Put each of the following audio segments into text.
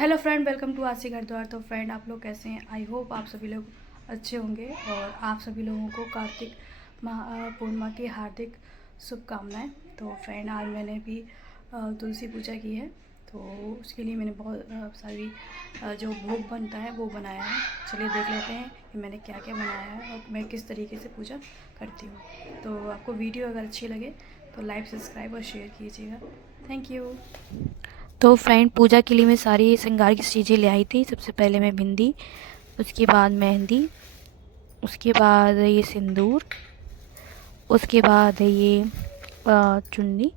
Hello friend, welcome to आसी घर द्वार। तो फ्रेंड, आप लोग कैसे हैं? आई होप आप सभी लोग अच्छे होंगे और आप सभी लोगों को कार्तिक पूर्णिमा की हार्दिक शुभकामनाएं। तो फ्रेंड, आज मैंने भी तुलसी पूजा की है, तो उसके लिए मैंने बहुत सारी जो भोग बनता है वो बनाया है। चलिए देख लेते हैं कि मैंने क्या क्या बनाया है और मैं किस तरीके से पूजा करती हूँ। तो आपको वीडियो अगर अच्छी लगे तो लाइक, सब्सक्राइब और शेयर कीजिएगा। Thank you. तो फ्रेंड, पूजा के लिए मैं सारी श्रृंगार की चीज़ें ले आई थी। सबसे पहले मैं बिंदी, उसके बाद मेहंदी, उसके बाद ये सिंदूर, उसके बाद ये चुन्नी,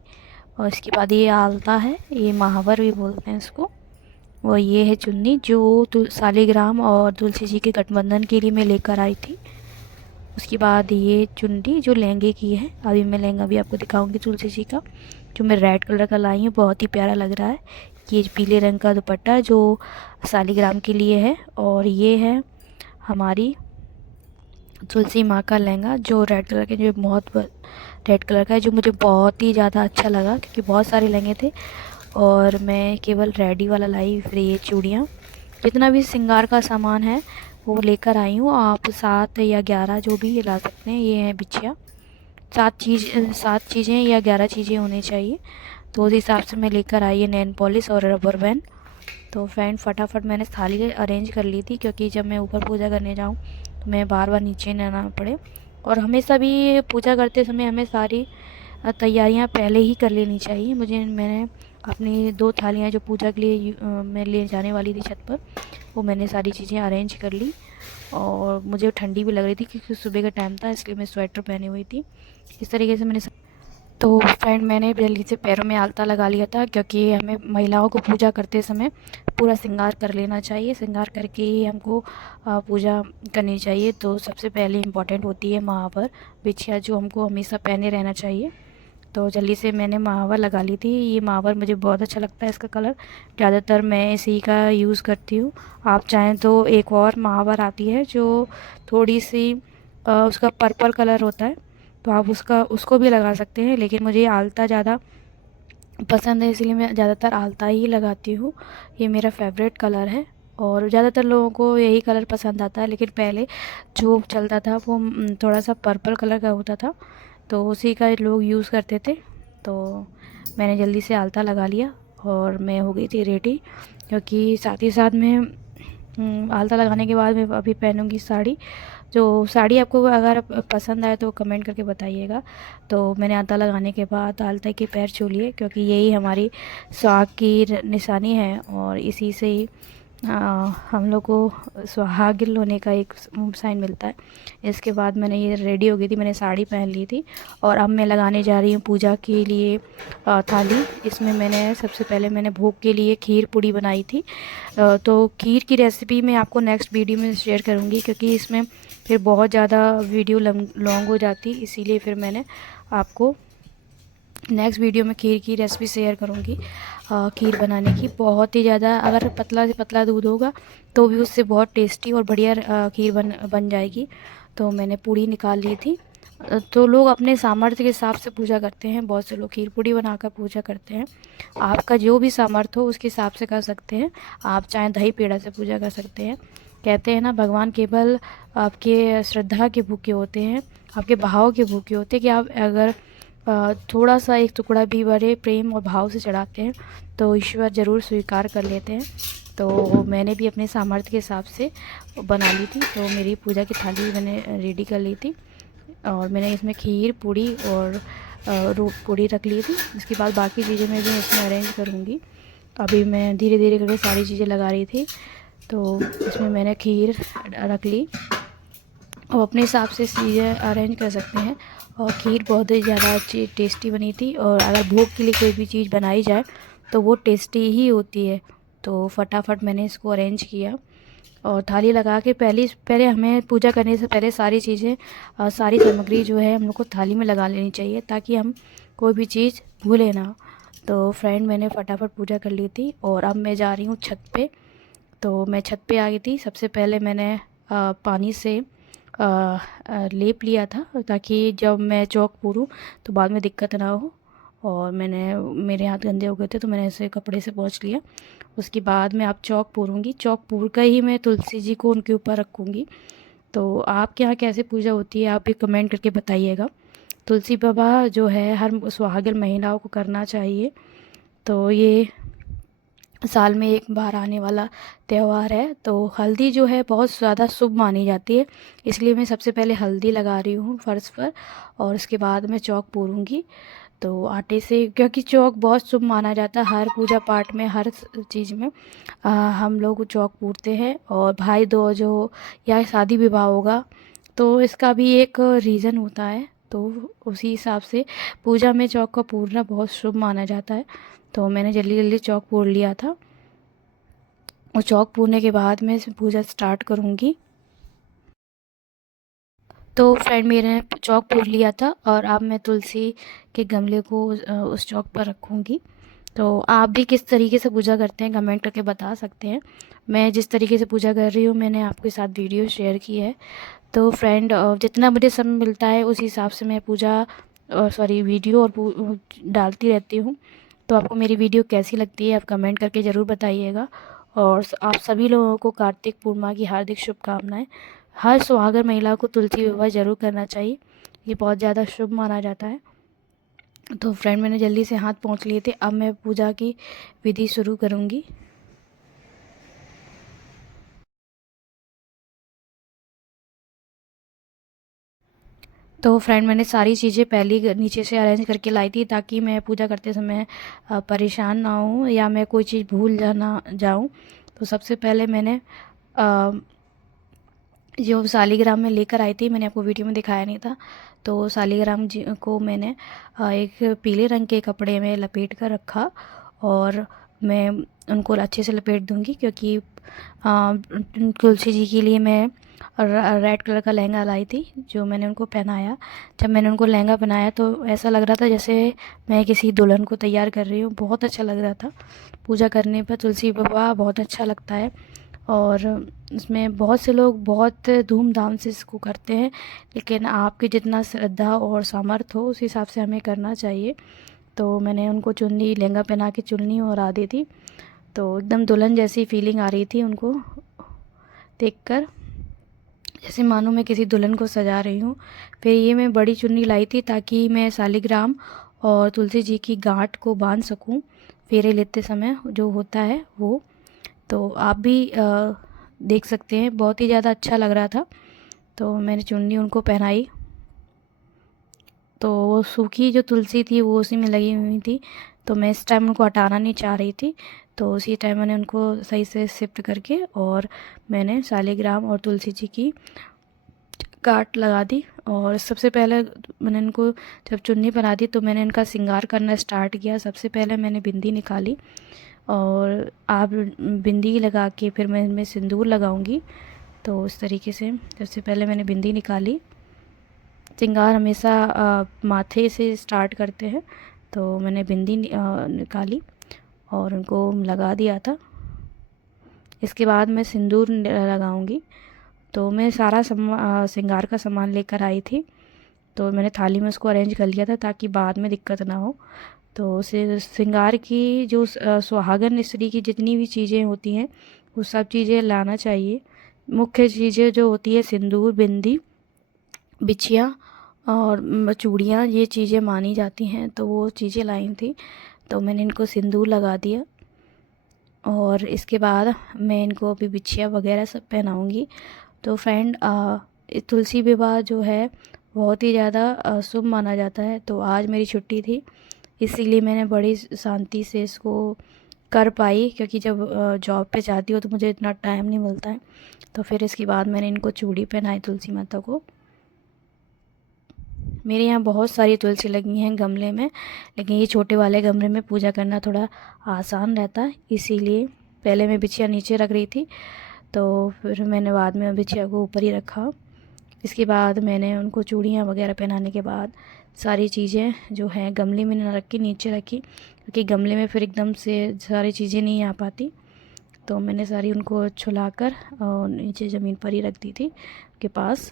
और इसके बाद ये आलता है, ये महावर भी बोलते हैं इसको। और ये है चुन्नी जो सालीग्राम और तुलसी जी के गठबंधन के लिए मैं लेकर आई थी। उसके बाद ये चुन्नी जो लहंगे की है, अभी मैं लहंगा भी आपको दिखाऊंगी तुलसी जी का, जो मैं रेड कलर का लाई हूँ, बहुत ही प्यारा लग रहा है। ये पीले रंग का दुपट्टा जो सालीग्राम के लिए है, और ये है हमारी तुलसी माँ का लहंगा जो रेड कलर के, जो बहुत रेड कलर का है, जो मुझे बहुत ही ज़्यादा अच्छा लगा क्योंकि बहुत सारे लहंगे थे और मैं केवल रेड ही वाला लाई। फिर ये चूड़ियाँ, जितना भी श्रृंगार का सामान है वो लेकर आई हूँ। आप 7 या 11 जो भी ला सकते हैं। ये है बिछिया, 7 चीज़ें या 11 चीज़ें होनी चाहिए, तो उस हिसाब से मैं लेकर आई है। नेल पॉलिश और रबर बैंड। तो फ्रेंड, फटाफट मैंने थाली अरेंज कर ली थी क्योंकि जब मैं ऊपर पूजा करने जाऊँ तो मैं बार बार नीचे न आना पड़े। और हमेशा भी पूजा करते समय हमें सारी तैयारियां पहले ही कर लेनी चाहिए। मैंने अपनी 2 थालियां जो पूजा के लिए मैं ले जाने वाली थी छत पर, वो मैंने सारी चीज़ें अरेंज कर ली। और मुझे ठंडी भी लग रही थी क्योंकि सुबह का टाइम था, इसलिए मैं स्वेटर पहनी हुई थी। इस तरीके से मैंने तो फ्रेंड, मैंने जल्दी से पैरों में आलता लगा लिया था क्योंकि हमें महिलाओं को पूजा करते समय पूरा श्रृंगार कर लेना चाहिए। श्रृंगार करके ही हमको पूजा करनी चाहिए। तो सबसे पहले इम्पॉर्टेंट होती है महावर, बिछिया, जो हमको हमेशा पहने रहना चाहिए। तो जल्दी से मैंने महावर लगा ली थी। ये महावर मुझे बहुत अच्छा लगता है, इसका कलर ज़्यादातर मैं इसी का यूज़ करती हूँ। आप चाहें तो एक और महावर आती है जो थोड़ी सी उसका पर्पल कलर होता है, तो आप उसको भी लगा सकते हैं, लेकिन मुझे आलता ज़्यादा पसंद है इसलिए मैं ज़्यादातर आलता ही लगाती हूँ। ये मेरा फेवरेट कलर है और ज़्यादातर लोगों को यही कलर पसंद आता है, लेकिन पहले जो चलता था वो थोड़ा सा पर्पल कलर का होता था, तो उसी का लोग यूज़ करते थे। तो मैंने जल्दी से आलता लगा लिया और मैं हो गई थी रेडी, क्योंकि साथ ही साथ में आलता लगाने के बाद मैं अभी पहनूंगी साड़ी। जो साड़ी आपको अगर पसंद आए तो कमेंट करके बताइएगा। तो मैंने आलता लगाने के बाद आलता के पैर छू लिए क्योंकि यही हमारी सुहाग की निशानी है और इसी से ही हम लोग को सुहागिन होने का एक साइन मिलता है। इसके बाद मैंने ये रेडी हो गई थी, मैंने साड़ी पहन ली थी और अब मैं लगाने जा रही हूँ पूजा के लिए थाली। इसमें मैंने सबसे पहले मैंने भोग के लिए खीर पूड़ी बनाई थी। तो खीर की रेसिपी मैं आपको नेक्स्ट वीडियो में शेयर करूँगी क्योंकि इसमें फिर बहुत ज़्यादा वीडियो लॉन्ग हो जाती, इसीलिए फिर मैंने आपको नेक्स्ट वीडियो में खीर की रेसिपी शेयर करूँगी। खीर बनाने की बहुत ही ज़्यादा, अगर पतला से पतला दूध होगा तो भी उससे बहुत टेस्टी और बढ़िया खीर बन जाएगी। तो मैंने पूड़ी निकाल ली थी। तो लोग अपने सामर्थ्य के हिसाब से पूजा करते हैं। बहुत से लोग खीर पूड़ी बनाकर पूजा करते हैं। आपका जो भी सामर्थ्य हो उसके हिसाब से कर सकते हैं। आप चाहें दही पेड़ा से पूजा कर सकते हैं। कहते हैं ना, भगवान केवल आपके श्रद्धा के भूखे होते हैं, आपके भाव के भूखे होते हैं, कि आप अगर थोड़ा सा एक टुकड़ा भी बड़े प्रेम और भाव से चढ़ाते हैं तो ईश्वर ज़रूर स्वीकार कर लेते हैं। तो मैंने भी अपने सामर्थ्य के हिसाब से बना ली थी। तो मेरी पूजा की थाली मैंने रेडी कर ली थी और मैंने इसमें खीर पूड़ी और पूड़ी रख ली थी। उसके बाद बाकी चीज़ें मैं भी इसमें अरेंज करूँगी। अभी मैं धीरे धीरे करके सारी चीज़ें लगा रही थी। तो इसमें मैंने खीर रख ली और अपने हिसाब से चीज़ें अरेंज कर सकते हैं। और खीर बहुत ही ज़्यादा अच्छी टेस्टी बनी थी। और अगर भोग के लिए कोई भी चीज़ बनाई जाए तो वो टेस्टी ही होती है। तो फटाफट मैंने इसको अरेंज किया और थाली लगा के पहले हमें पूजा करने से पहले सारी चीज़ें सारी सामग्री जो है हम लोग को थाली में लगा लेनी चाहिए ताकि हम कोई भी चीज़ भूले ना। तो फ्रेंड, मैंने फटाफट पूजा कर ली थी और अब मैं जा रही हूँ छत पे। तो मैं छत पे आ गई थी। सबसे पहले मैंने पानी से लेप लिया था ताकि जब मैं चौक पूरूँ तो बाद में दिक्कत ना हो। और मेरे हाथ गंदे हो गए थे तो मैंने ऐसे कपड़े से पोंछ लिया। उसके बाद मैं अब चौक पूरूँगी। चौक पूर कर ही मैं तुलसी जी को उनके ऊपर रखूँगी। तो आपके यहाँ कैसे पूजा होती है आप भी कमेंट करके बताइएगा। तुलसी विवाह जो है हर सुहागिन महिलाओं को करना चाहिए। तो ये साल में एक बार आने वाला त्यौहार है। तो हल्दी जो है बहुत ज़्यादा शुभ मानी जाती है, इसलिए मैं सबसे पहले हल्दी लगा रही हूँ फर्श पर और उसके बाद मैं चौक पूरूँगी। तो आटे से, क्योंकि चौक बहुत शुभ माना जाता है, हर पूजा पाठ में हर चीज़ में हम लोग चौक पूरते हैं। और भाई दूज हो या शादी विवाह होगा तो इसका भी एक रीज़न होता है, तो उसी हिसाब से पूजा में चौक का पूरना बहुत शुभ माना जाता है। तो मैंने जल्दी जल्दी चौक पूर लिया था और चौक पूरने के बाद मैं पूजा स्टार्ट करूँगी। तो फ्रेंड मेरे चौक पूर लिया था और अब मैं तुलसी के गमले को उस चौक पर रखूँगी। तो आप भी किस तरीके से पूजा करते हैं कमेंट करके बता सकते हैं। मैं जिस तरीके से पूजा कर रही हूँ मैंने आपके साथ वीडियो शेयर की है। तो फ्रेंड जितना मुझे समय मिलता है उस हिसाब से मैं पूजा वीडियो और डालती रहती हूँ। तो आपको मेरी वीडियो कैसी लगती है आप कमेंट करके ज़रूर बताइएगा। और आप सभी लोगों को कार्तिक पूर्णिमा की हार्दिक शुभकामनाएं। हर सुहागर महिला को तुलसी विवाह ज़रूर करना चाहिए, ये बहुत ज़्यादा शुभ माना जाता है। तो फ्रेंड मैंने जल्दी से हाथ पोंछ लिए थे, अब मैं पूजा की विधि शुरू करूँगी। तो फ्रेंड मैंने सारी चीज़ें पहले ही नीचे से अरेंज करके लाई थी ताकि मैं पूजा करते समय परेशान ना हूँ या मैं कोई चीज़ भूल जाना जाऊँ। तो सबसे पहले मैंने जो सालीग्राम में लेकर आई थी, मैंने आपको वीडियो में दिखाया नहीं था, तो सालीग्राम जी को मैंने एक पीले रंग के कपड़े में लपेट कर रखा और मैं उनको अच्छे से लपेट दूंगी क्योंकि तुलसी जी के लिए मैं रेड कलर का लहंगा लाई थी जो मैंने उनको पहनाया। जब मैंने उनको लहंगा पहनाया तो ऐसा लग रहा था जैसे मैं किसी दुल्हन को तैयार कर रही हूँ, बहुत अच्छा लग रहा था। पूजा करने पर तुलसी विवाह बहुत अच्छा लगता है और इसमें बहुत से लोग बहुत धूमधाम से इसको करते हैं, लेकिन आपकी जितना श्रद्धा और सामर्थ्य हो उस हिसाब से हमें करना चाहिए। तो मैंने उनको चुन्नी लहंगा पहना के चुन्नी ओढ़ा दी थी, तो एकदम दुल्हन जैसी फीलिंग आ रही थी उनको देखकर, जैसे मानो मैं किसी दुल्हन को सजा रही हूँ। फिर ये मैं बड़ी चुन्नी लाई थी ताकि मैं सालिग्राम और तुलसी जी की गांठ को बांध सकूँ फेरे लेते समय जो होता है वो। तो आप भी देख सकते हैं, बहुत ही ज़्यादा अच्छा लग रहा था। तो मैंने चुन्नी उनको पहनाई, तो वो सूखी जो तुलसी थी वो उसी में लगी हुई थी, तो मैं इस टाइम उनको हटाना नहीं चाह रही थी। तो उसी टाइम मैंने उनको सही से शिफ्ट करके और मैंने सालिग्राम और तुलसी जी की गांठ लगा दी। और सबसे पहले मैंने इनको जब चुन्नी पहना दी तो मैंने इनका श्रृंगार करना स्टार्ट किया। सबसे पहले मैंने बिंदी निकाली और आप बिंदी लगा के फिर मैं इनमें सिंदूर लगाऊंगी। तो उस तरीके से सबसे पहले मैंने बिंदी निकाली। श्रृंगार हमेशा माथे से स्टार्ट करते हैं, तो मैंने बिंदी निकाली और उनको लगा दिया था। इसके बाद मैं सिंदूर लगाऊंगी। तो मैं सारा श्रृंगार का सामान लेकर आई थी, तो मैंने थाली में उसको अरेंज कर लिया था ताकि बाद में दिक्कत ना हो। तो उसे श्रृंगार की जो सुहागन स्त्री की जितनी भी चीज़ें होती हैं वो सब चीज़ें लाना चाहिए। मुख्य चीज़ें जो होती है सिंदूर, बिंदी, बिछिया और चूड़ियाँ, ये चीज़ें मानी जाती हैं, तो वो चीज़ें लाई थी। तो मैंने इनको सिंदूर लगा दिया और इसके बाद मैं इनको अभी बिछिया वगैरह सब पहनाऊँगी। तो फ्रेंड तुलसी विवाह जो है बहुत ही ज़्यादा शुभ माना जाता है। तो आज मेरी छुट्टी थी, इसीलिए मैंने बड़ी शांति से इसको कर पाई, क्योंकि जब जॉब पे जाती हूँ तो मुझे इतना टाइम नहीं मिलता है। तो फिर इसके बाद मैंने इनको चूड़ी पहनाई तुलसी माता को। मेरे यहाँ बहुत सारी तुलसी लगी हैं गमले में, लेकिन ये छोटे वाले गमले में पूजा करना थोड़ा आसान रहता है, इसीलिए पहले मैं बिछिया नीचे रख रही थी, तो फिर मैंने बाद में बिछिया को ऊपर ही रखा। इसके बाद मैंने उनको चूड़ियाँ वगैरह पहनाने के बाद सारी चीज़ें जो हैं गमले में न रख के नीचे रखी, क्योंकि गमले में फिर एकदम से सारी चीज़ें नहीं आ पाती। तो मैंने सारी उनको छुलाकर और नीचे ज़मीन पर ही रख दी थी के पास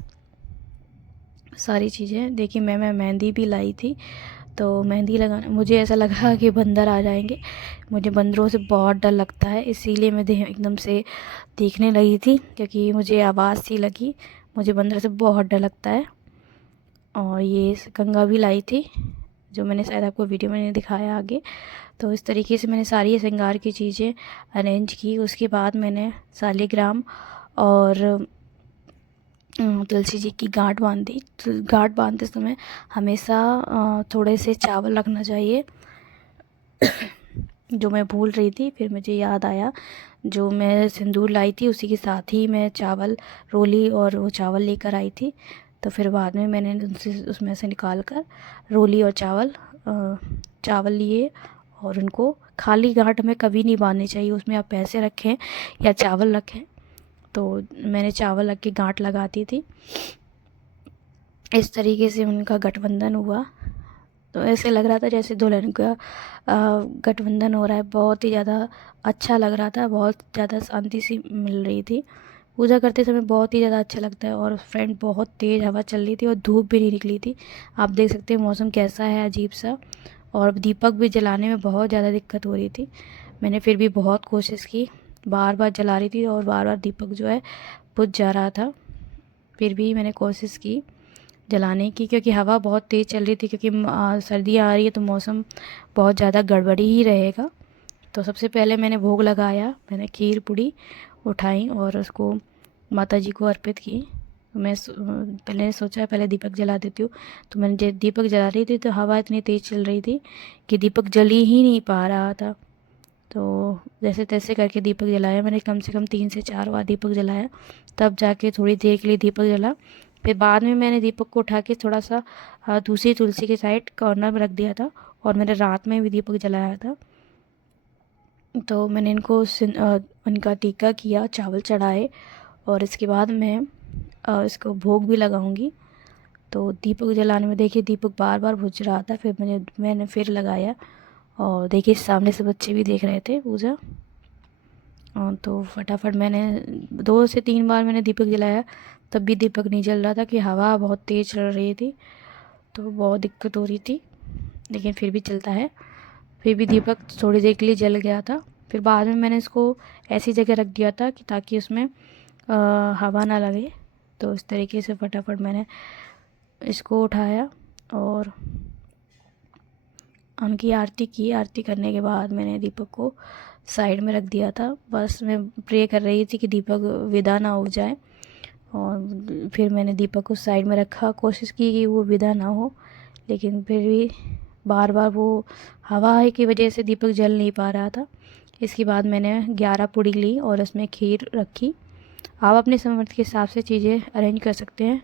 सारी चीज़ें। देखिए मैं मेहंदी भी लाई थी, तो मेहंदी लगाना मुझे ऐसा लगा कि बंदर आ जाएंगे। मुझे बंदरों से बहुत डर लगता है, इसीलिए मैं एकदम से देखने लगी थी, क्योंकि मुझे आवाज़ सी लगी। मुझे बंदर से बहुत डर लगता है। और ये कंघा भी लाई थी, जो मैंने शायद आपको वीडियो में नहीं दिखाया आगे। तो इस तरीके से मैंने सारी श्रृंगार की चीज़ें अरेंज की। उसके बाद मैंने सालिग्राम और तुलसी जी की गांठ बांधी। तो गांठ बांधते समय हमेशा थोड़े से चावल रखना चाहिए, जो मैं भूल रही थी। फिर मुझे याद आया, जो मैं सिंदूर लाई थी उसी के साथ ही मैं चावल, रोली और वो चावल लेकर आई थी। तो फिर बाद में मैंने उनसे उसमें से निकाल कर रोली और चावल लिए, और उनको खाली गांठ में कभी नहीं बांधनी चाहिए। उसमें आप पैसे रखें या चावल रखें। तो मैंने चावल रख के गांठ लगाती थी। इस तरीके से उनका गठबंधन हुआ। तो ऐसे लग रहा था जैसे दुल्हन का गठबंधन हो रहा है। बहुत ही ज़्यादा अच्छा लग रहा था, बहुत ज़्यादा शांति सी मिल रही थी। पूजा करते समय बहुत ही ज़्यादा अच्छा लगता है। और फ्रेंड बहुत तेज़ हवा चल रही थी और धूप भी नहीं निकली थी। आप देख सकते हैं मौसम कैसा है, अजीब सा। और दीपक भी जलाने में बहुत ज़्यादा दिक्कत हो रही थी। मैंने फिर भी बहुत कोशिश की, बार बार जला रही थी और बार बार दीपक जो है बुझ जा रहा था। फिर भी मैंने कोशिश की जलाने की, क्योंकि हवा बहुत तेज़ चल रही थी, क्योंकि सर्दियाँ आ रही है तो मौसम बहुत ज़्यादा गड़बड़ी ही रहेगा। तो सबसे पहले मैंने भोग लगाया, मैंने खीर पूड़ी उठाई और उसको माता जी को अर्पित की। पहले सोचा पहले दीपक जला देती हूँ। तो मैंने दीपक जला रही थी तो हवा इतनी तेज़ चल रही थी कि दीपक जल ही नहीं पा रहा था। तो जैसे तैसे करके दीपक जलाया मैंने, कम से कम 3 से 4 बार दीपक जलाया, तब जाके थोड़ी देर के लिए दीपक जला। फिर बाद में मैंने दीपक को उठा के थोड़ा सा दूसरी तुलसी के साइड कॉर्नर में रख दिया था। और मैंने रात में भी दीपक जलाया था। तो मैंने उनका टीका किया, चावल चढ़ाए, और इसके बाद मैं इसको भोग भी लगाऊंगी। तो दीपक जलाने में देखिए दीपक बार बार बुझ रहा था। फिर मैंने फिर लगाया, और देखिए सामने से बच्चे भी देख रहे थे पूजा। तो फटाफट मैंने 2 से 3 बार मैंने दीपक जलाया, तब भी दीपक नहीं जल रहा था, कि हवा बहुत तेज़ चल रही थी। तो बहुत दिक्कत हो रही थी, लेकिन फिर भी चलता है। फिर भी दीपक थोड़ी देर के लिए जल गया था। फिर बाद में मैंने इसको ऐसी जगह रख दिया था कि ताकि उसमें हवा ना लगे। तो इस तरीके से फटाफट मैंने इसको उठाया और उनकी आरती की। आरती करने के बाद मैंने दीपक को साइड में रख दिया था। बस मैं प्रे कर रही थी कि दीपक विदा ना हो जाए। और फिर मैंने दीपक को साइड में रखा, कोशिश की कि वो विदा ना हो, लेकिन फिर भी बार बार वो हवा की वजह से दीपक जल नहीं पा रहा था। इसके बाद मैंने 11 पूड़ी ली और उसमें खीर रखी। आप अपने सामर्थ्य के हिसाब से चीज़ें अरेंज कर सकते हैं।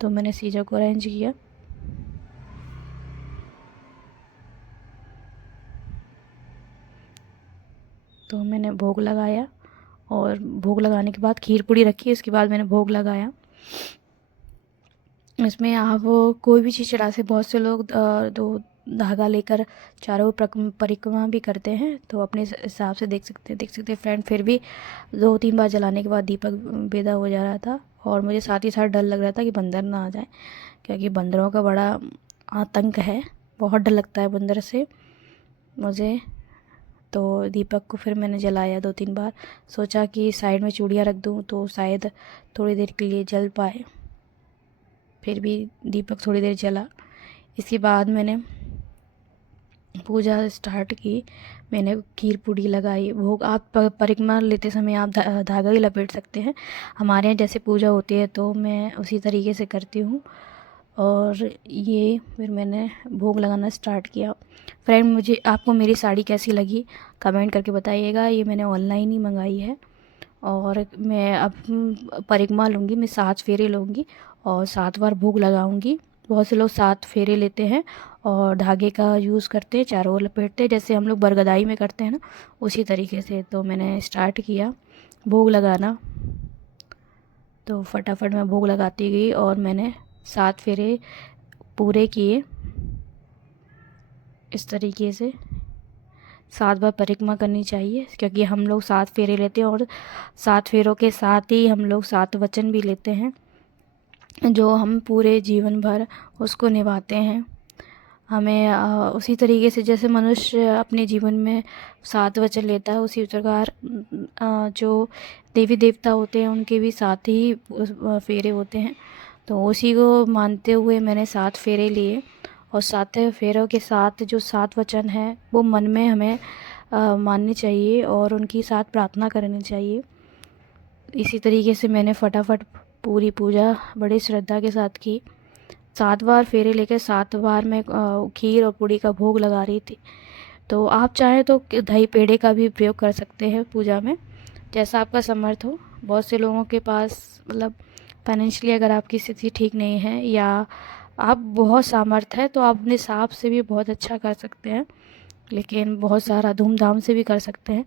तो मैंने चीज़ों को अरेंज किया। तो मैंने भोग लगाया, और भोग लगाने के बाद खीर पूड़ी रखी। उसके बाद मैंने भोग लगाया। इसमें आप कोई भी चीज़ चढ़ा से, बहुत से लोग दो धागा लेकर चारों परिक्रमा भी करते हैं। तो अपने हिसाब से देख सकते हैं फ्रेंड। फिर भी 2-3 बार जलाने के बाद दीपक बेदा हो जा रहा था। और मुझे साथ ही साथ डर लग रहा था कि बंदर ना आ जाए, क्योंकि बंदरों का बड़ा आतंक है। बहुत डर लगता है बंदर से मुझे। तो दीपक को फिर मैंने जलाया 2-3 बार। सोचा कि साइड में चूड़ियाँ रख दूँ तो शायद थोड़ी देर के लिए जल पाए। फिर भी दीपक थोड़ी देर जला। इसके बाद मैंने पूजा स्टार्ट की। मैंने खीर पूड़ी लगाई, भोग। आप परिक्रमा लेते समय आप धागा ही लपेट सकते हैं। हमारे यहाँ जैसे पूजा होती है तो मैं उसी तरीके से करती हूँ। और ये फिर मैंने भोग लगाना स्टार्ट किया। फ्रेंड, मुझे आपको मेरी साड़ी कैसी लगी कमेंट करके बताइएगा। ये मैंने ऑनलाइन ही मंगाई है। और मैं अब परिक्रमा लूँगी, मैं 7 फेरे लूँगी और 7 बार भोग लगाऊँगी। बहुत से लोग 7 फेरे लेते हैं और धागे का यूज़ करते हैं, चारों ओर लपेटते हैं, जैसे हम लोग बरगदाई में करते हैं ना, उसी तरीके से। तो मैंने स्टार्ट किया भोग लगाना। तो फटाफट मैं भोग लगाती गई और मैंने 7 फेरे पूरे किए। इस तरीके से 7 बार परिक्रमा करनी चाहिए, क्योंकि हम लोग 7 फेरे लेते हैं और 7 फेरों के साथ ही हम लोग 7 वचन भी लेते हैं। जो हम पूरे जीवन भर उसको निभाते हैं। हमें उसी तरीके से जैसे मनुष्य अपने जीवन में 7 वचन लेता है, उसी प्रकार जो देवी देवता होते हैं उनके भी 7 ही फेरे होते हैं। तो उसी को मानते हुए मैंने 7 फेरे लिए, और 7 फेरों के साथ जो 7 वचन हैं वो मन में हमें मानने चाहिए और उनकी साथ प्रार्थना करनी चाहिए। इसी तरीके से मैंने फटाफट पूरी पूजा बड़ी श्रद्धा के साथ की। 7 बार फेरे लेकर 7 बार मैं खीर और पूड़ी का भोग लगा रही थी। तो आप चाहें तो दही पेड़े का भी प्रयोग कर सकते हैं पूजा में, जैसा आपका समर्थ हो। बहुत से लोगों के पास मतलब फाइनेंशियली अगर आपकी स्थिति ठीक नहीं है, या आप बहुत सामर्थ है, तो आप अपने हिसाब से भी बहुत अच्छा कर सकते हैं, लेकिन बहुत सारा धूमधाम से भी कर सकते हैं।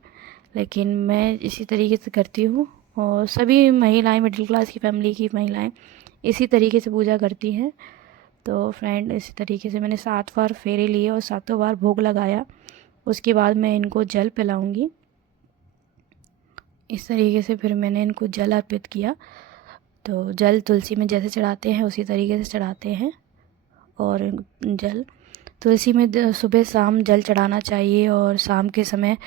लेकिन मैं इसी तरीके से करती हूँ, और सभी महिलाएं, मिडिल क्लास की फैमिली की महिलाएं इसी तरीके से पूजा करती हैं। तो फ्रेंड, इसी तरीके से मैंने 7 बार फेरे लिए और 7 बार भोग लगाया। उसके बाद मैं इनको जल पिलाऊंगी। इस तरीके से फिर मैंने इनको जल अर्पित किया। तो जल तुलसी में जैसे चढ़ाते हैं उसी तरीके से चढ़ाते हैं। और जल तुलसी में सुबह शाम जल चढ़ाना चाहिए, और शाम के समय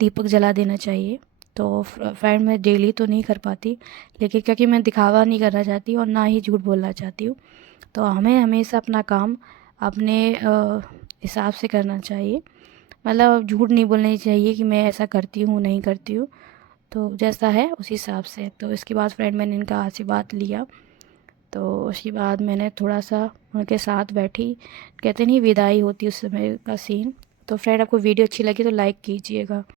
दीपक जला देना चाहिए। तो फ्रेंड, मैं डेली तो नहीं कर पाती, लेकिन क्योंकि मैं दिखावा नहीं करना चाहती और ना ही झूठ बोलना चाहती हूँ, तो हमें हमेशा अपना काम अपने हिसाब से करना चाहिए। मतलब झूठ नहीं बोलनी चाहिए कि मैं ऐसा करती हूँ नहीं करती हूँ, तो जैसा है उसी हिसाब से। तो इसके बाद फ्रेंड, मैंने इनका आशीर्वाद लिया। तो उसके बाद मैंने थोड़ा सा उनके साथ बैठी, कहते नहीं विदाई होती उस समय का सीन। तो फ्रेंड, आपको वीडियो अच्छी लगी तो लाइक कीजिएगा।